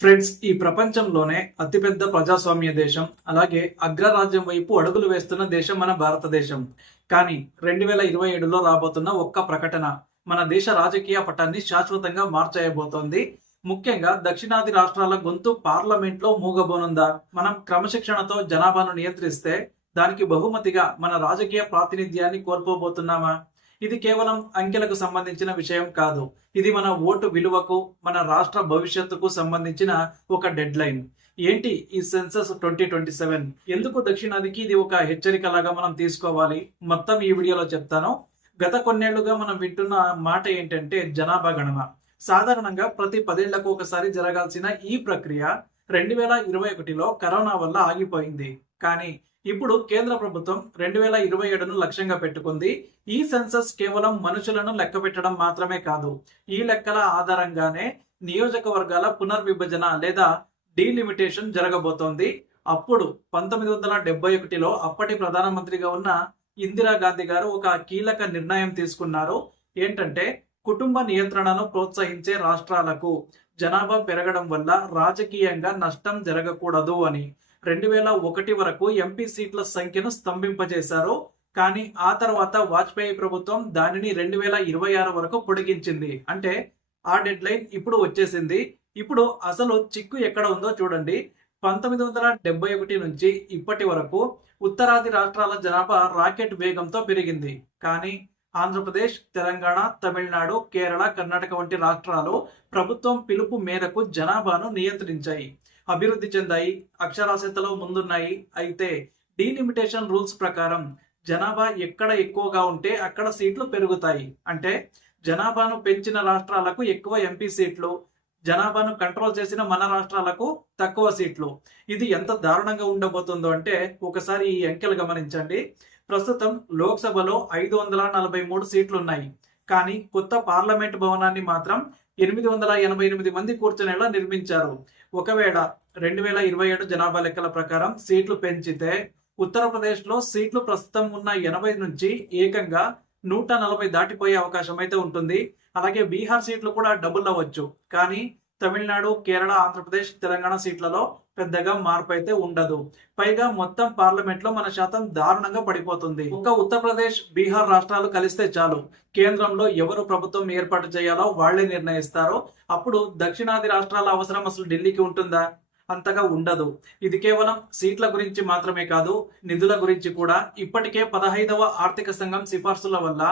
Friends, ఈ ప్రపంచంలోనే అతిపెద్ద ప్రజాస్వామ్య దేశం, అలాగే అగ్రరాజ్యం వైపు అడుగులు వేస్తున్న దేశం మన భారతదేశం. కానీ 2027లో రాబోతున్న ఒక్క ప్రకటన మన దేశ రాజకీయ పటాన్ని శాశ్వతంగా మార్చేయబోతోంది. ముఖ్యంగా దక్షిణాది రాష్ట్రాల గొంతు పార్లమెంట్లో మూగబోనుందా? మనం క్రమశిక్షణతో జనాభాను నియంత్రిస్తే దానికి బహుమతిగా మన రాజకీయ ప్రాతినిధ్యాన్ని కోల్పోబోతున్నామా? ఇది కేవలం అంకెలకు సంబంధించిన విషయం కాదు. ఇది మన ఓటు విలువకు, మన రాష్ట్ర భవిష్యత్తుకు సంబంధించిన ఒక డెడ్ లైన్. ఏంటి ఈ సెన్సస్ 2027? ఎందుకు దక్షిణాదికి ఇది ఒక హెచ్చరికలాగా మనం తీసుకోవాలి? మొత్తం ఈ వీడియోలో చెప్తాను. గత కొన్నేళ్లుగా మనం వింటున్న మాట ఏంటంటే జనాభా గణన. సాధారణంగా ప్రతి 10 ఏళ్లకు ఒకసారి జరగాల్సిన ఈ ప్రక్రియ 2021లో కరోనా వల్ల ఆగిపోయింది. కానీ ఇప్పుడు కేంద్ర ప్రభుత్వం 2027ను లక్ష్యంగా పెట్టుకుంది. ఈ సెన్సస్ కేవలం మనుషులను లెక్క పెట్టడం మాత్రమే కాదు, ఈ లెక్కల ఆధారంగానే నియోజకవర్గాల పునర్విభజన లేదా డీలిమిటేషన్ జరగబోతోంది. అప్పుడు 1971లో అప్పటి ప్రధానమంత్రిగా ఉన్న ఇందిరాగాంధీ గారు ఒక కీలక నిర్ణయం తీసుకున్నారు. ఏంటంటే కుటుంబ నియంత్రణను ప్రోత్సహించే రాష్ట్రాలకు జనాభా పెరగడం వల్ల రాజకీయంగా నష్టం జరగకూడదు అని 2001 వరకు ఎంపీ సీట్ల సంఖ్యను స్తంభింపజేశారు. కానీ ఆ తర్వాత వాజ్పేయి ప్రభుత్వం దానిని 2026 వరకు పొడిగించింది. అంటే ఆ డెడ్ లైన్ ఇప్పుడు వచ్చేసింది. ఇప్పుడు అసలు చిక్కు ఎక్కడ ఉందో చూడండి. 1971 నుంచి ఇప్పటి వరకు ఉత్తరాది రాష్ట్రాల జనాభా రాకెట్ వేగంతో పెరిగింది. కానీ ఆంధ్రప్రదేశ్, తెలంగాణ, తమిళనాడు, కేరళ, కర్ణాటక వంటి రాష్ట్రాలు ప్రభుత్వం పిలుపు మేరకు జనాభాను నియంత్రించాయి, అభివృద్ధి చెందాయి, అక్షరాస్యతలో ముందున్నాయి. అయితే డీలిమిటేషన్ రూల్స్ ప్రకారం జనాభా ఎక్కడ ఎక్కువగా ఉంటే అక్కడ సీట్లు పెరుగుతాయి. అంటే జనాభాను పెంచిన రాష్ట్రాలకు ఎక్కువ ఎంపీ సీట్లు, జనాభాను కంట్రోల్ చేసిన మన రాష్ట్రాలకు తక్కువ సీట్లు. ఇది ఎంత దారుణంగా ఉండబోతుందో అంటే ఒకసారి ఈ అంకెలు గమనించండి. ప్రస్తుతం లోక్సభలో 543 సీట్లున్నాయి. కానీ కొత్త పార్లమెంట్ భవనాన్ని మాత్రం 888 మంది కూర్చునేలా నిర్మించారు. ఒకవేళ 2027 జనాభా లెక్కల ప్రకారం సీట్లు పెంచితే ఉత్తరప్రదేశ్లో సీట్లు ప్రస్తుతం ఉన్న 80 నుంచి ఏకంగా 140 దాటిపోయే అవకాశం అయితే ఉంటుంది. అలాగే బీహార్ సీట్లు కూడా డబుల్ అవ్వచ్చు. కానీ తమిళనాడు, కేరళ, ఆంధ్రప్రదేశ్, తెలంగాణ సీట్లలో పెద్దగా మార్పు అయితే ఉండదు. పైగా మొత్తం పార్లమెంట్ లో మన శాతం దారుణంగా పడిపోతుంది. ఒక ఉత్తరప్రదేశ్, బీహార్ రాష్ట్రాలు కలిస్తే చాలు, కేంద్రంలో ఎవరు ప్రభుత్వం ఏర్పాటు చేయాలో వాళ్లే నిర్ణయిస్తారు. అప్పుడు దక్షిణాది రాష్ట్రాల అవసరం అసలు ఢిల్లీకి ఉంటుందా? అంతగా ఉండదు. ఇది కేవలం సీట్ల గురించి మాత్రమే కాదు, నిధుల గురించి కూడా. ఇప్పటికే 15వ ఆర్థిక సంఘం సిఫార్సుల వల్ల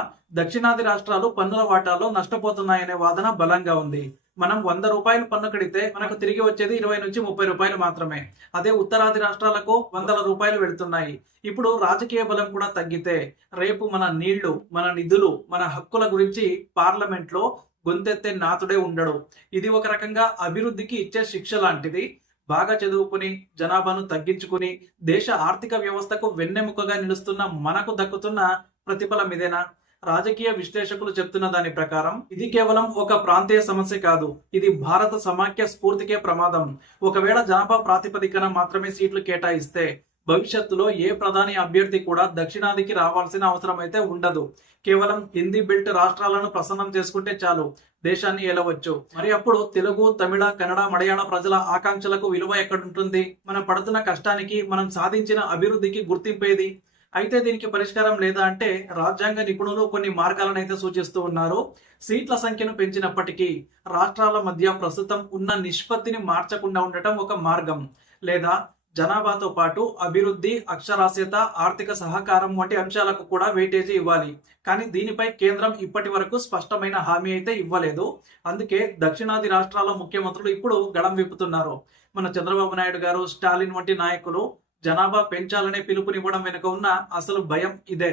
దక్షిణాది రాష్ట్రాలు పన్నుల వాటాలో నష్టపోతున్నాయనే వాదన బలంగా ఉంది. మనం 100 రూపాయలు పన్ను కడితే మనకు తిరిగి వచ్చేది 20 నుంచి 30 రూపాయలు మాత్రమే. అదే ఉత్తరాది రాష్ట్రాలకు 100 రూపాయలు వెళుతున్నాయి. ఇప్పుడు రాజకీయ బలం కూడా తగ్గితే రేపు మన నీళ్లు, మన నిధులు, మన హక్కుల గురించి పార్లమెంట్ లో గొంతెత్తే నాతుడే ఉండడు. ఇది ఒక రకంగా అభివృద్ధికి ఇచ్చే శిక్ష లాంటిది. బాగా చదువుకుని జనాభాను తగ్గించుకుని దేశ ఆర్థిక వ్యవస్థకు వెన్నెముకగా నిలుస్తున్న మనకు దక్కుతున్న ప్రతిఫలం ఇదేనా? రాజకీయ విశ్లేషకులు చెప్తున్న దాని ప్రకారం ఇది కేవలం ఒక ప్రాంతీయ సమస్య కాదు, ఇది భారత సమాఖ్య స్ఫూర్తికే ప్రమాదం. ఒకవేళ జనాభా ప్రాతిపదికన మాత్రమే సీట్లు కేటాయిస్తే భవిష్యత్తులో ఏ ప్రధాని అభ్యర్థి కూడా దక్షిణాదికి రావాల్సిన అవసరం అయితే ఉండదు. కేవలం హిందీ బెల్ట్ రాష్ట్రాలను ప్రసన్నం చేసుకుంటే చాలు, దేశాన్ని ఏలవచ్చు. మరి అప్పుడు తెలుగు, తమిళ, కన్నడ, మలయాళ ప్రజల ఆకాంక్షలకు విలువ ఎక్కడుంటుంది? మనం పడుతున్న కష్టానికి, మనం సాధించిన అభివృద్ధికి గుర్తింపేది? అయితే దీనికి పరిష్కారం లేదా అంటే రాజ్యాంగ నిపుణులు కొన్ని మార్గాలను అయితే సూచిస్తూ ఉన్నారు. సీట్ల సంఖ్యను పెంచినప్పటికీ రాష్ట్రాల మధ్య ప్రస్తుతం ఉన్న నిష్పత్తిని మార్చకుండా ఉండటం ఒక మార్గం. లేదా జనాభాతో పాటు అభివృద్ధి, అక్షరాస్యత, ఆర్థిక సహకారం వంటి అంశాలకు కూడా వెయిటేజీ ఇవ్వాలి. కానీ దీనిపై కేంద్రం ఇప్పటి వరకు స్పష్టమైన హామీ అయితే ఇవ్వలేదు. అందుకే దక్షిణాది రాష్ట్రాల ముఖ్యమంత్రులు ఇప్పుడు గళం విప్పుతున్నారు. మన చంద్రబాబు నాయుడు గారు, స్టాలిన్ వంటి నాయకులు జనాభా పెంచాలనే పిలుపునివ్వడం వెనుక ఉన్న అసలు భయం ఇదే.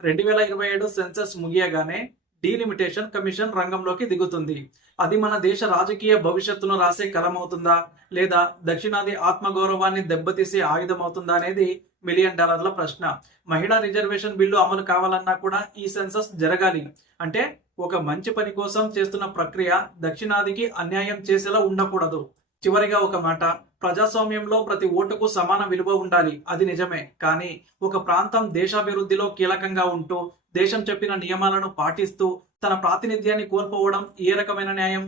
2027 సెన్సస్ ముగియగానే డీలిమిటేషన్ కమిషన్ రంగంలోకి దిగుతుంది. అది మన దేశ రాజకీయ భవిష్యత్తును రాసే కలమవుతుందా, లేదా దక్షిణాది ఆత్మగౌరవాన్ని దెబ్బతీసే ఆయుధం అవుతుందా అనేది $1 మిలియన్ ప్రశ్న. మహిళా రిజర్వేషన్ బిల్లు అమలు కావాలన్నా కూడా ఈ సెన్సస్ జరగాలి. అంటే ఒక మంచి పని కోసం చేస్తున్న ప్రక్రియ దక్షిణాదికి అన్యాయం చేసేలా ఉండకూడదు. చివరిగా ఒక మాట, ప్రజాస్వామ్యంలో ప్రతి ఓటుకు సమాన విలువ ఉండాలి, అది నిజమే. కానీ ఒక ప్రాంతం దేశాభివృద్ధిలో కీలకంగా ఉంటూ దేశం చెప్పిన నియమాలను పాటిస్తూ తన ప్రాతినిధ్యాన్ని కోల్పోవడం ఏ రకమైన న్యాయం?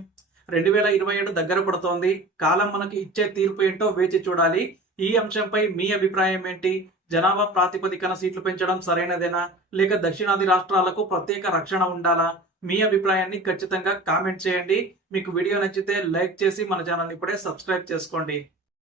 2027 దగ్గర పడుతోంది. కాలం మనకి ఇచ్చే తీర్పు ఏంటో వేచి చూడాలి. ఈ అంశంపై మీ అభిప్రాయం ఏంటి? జనాభా ప్రాతిపదికన సీట్లు పెంచడం సరైనదేనా? లేక దక్షిణాది రాష్ట్రాలకు ప్రత్యేక రక్షణ ఉండాలా? మీ అభిప్రాయాన్ని ఖచ్చితంగా కామెంట్ చేయండి. మీకు వీడియో నచ్చితే లైక్ చేసి మన ఛానల్ ఇప్పుడే సబ్స్క్రైబ్ చేసుకోండి.